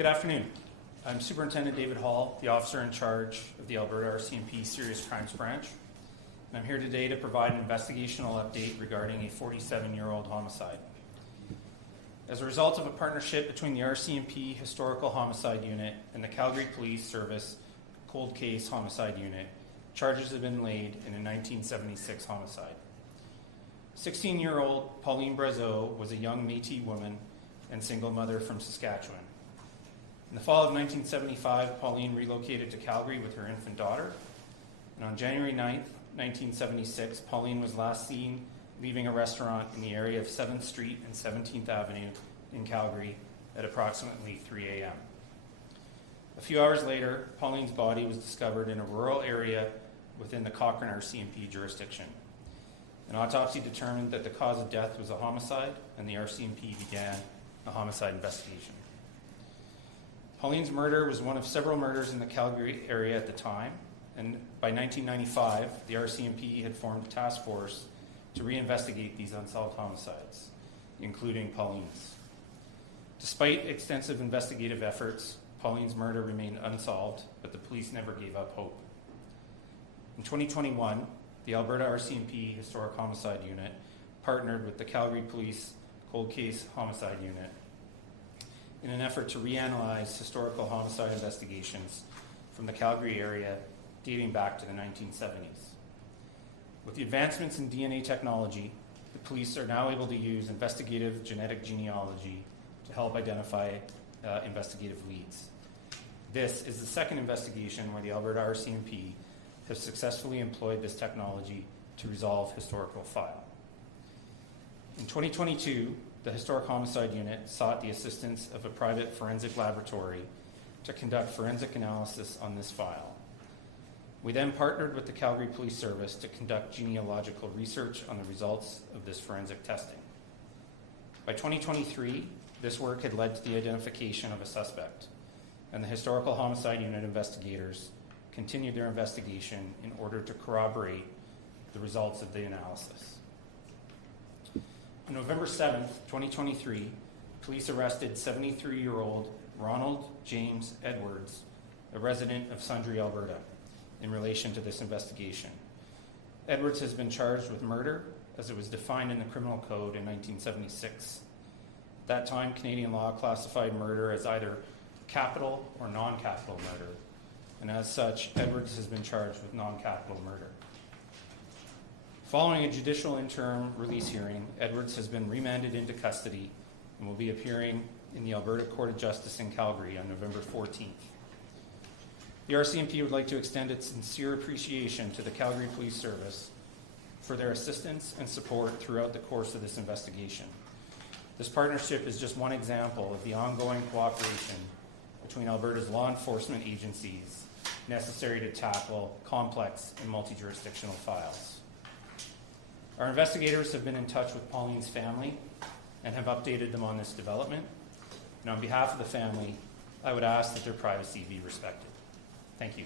Good afternoon. I'm Superintendent David Hall, the officer in charge of the Alberta RCMP Serious Crimes Branch, and I'm here today to provide an investigational update regarding a 47-year-old homicide. As a result of a partnership between the RCMP Historical Homicide Unit and the Calgary Police Service Cold Case Homicide Unit, charges have been laid in a 1976 homicide. 16-year-old Pauline Brazeau was a young Métis woman and single mother from Saskatchewan. In the fall of 1975, Pauline relocated to Calgary with her infant daughter, and on January 9th, 1976, Pauline was last seen leaving a restaurant in the area of 7th Street and 17th Avenue in Calgary at approximately 3 a.m. A few hours later, Pauline's body was discovered in a rural area within the Cochrane RCMP jurisdiction. An autopsy determined that the cause of death was a homicide, and the RCMP began a homicide investigation. Pauline's murder was one of several murders in the Calgary area at the time, and by 1995, the RCMP had formed a task force to reinvestigate these unsolved homicides, including Pauline's. Despite extensive investigative efforts, Pauline's murder remained unsolved, but the police never gave up hope. In 2021, the Alberta RCMP Historic Homicide Unit partnered with the Calgary Police Cold Case Homicide Unit in an effort to reanalyze historical homicide investigations from the Calgary area dating back to the 1970s. With the advancements in DNA technology, the police are now able to use investigative genetic genealogy to help identify investigative leads. This is the second investigation where the Alberta RCMP has successfully employed this technology to resolve historical file. In 2022, the Historic Homicide Unit sought the assistance of a private forensic laboratory to conduct forensic analysis on this file. We then partnered with the Calgary Police Service to conduct genealogical research on the results of this forensic testing. By 2023, this work had led to the identification of a suspect, and the Historical Homicide Unit investigators continued their investigation in order to corroborate the results of the analysis. On November 7th, 2023, police arrested 73-year-old Ronald James Edwards, a resident of Sundre, Alberta, in relation to this investigation. Edwards has been charged with murder as it was defined in the Criminal Code in 1976. At that time, Canadian law classified murder as either capital or non-capital murder, and as such, Edwards has been charged with non-capital murder. Following a judicial interim release hearing, Edwards has been remanded into custody and will be appearing in the Alberta Court of Justice in Calgary on November 14th. The RCMP would like to extend its sincere appreciation to the Calgary Police Service for their assistance and support throughout the course of this investigation. This partnership is just one example of the ongoing cooperation between Alberta's law enforcement agencies necessary to tackle complex and multi-jurisdictional files. Our investigators have been in touch with Pauline's family and have updated them on this development. And on behalf of the family, I would ask that their privacy be respected. Thank you.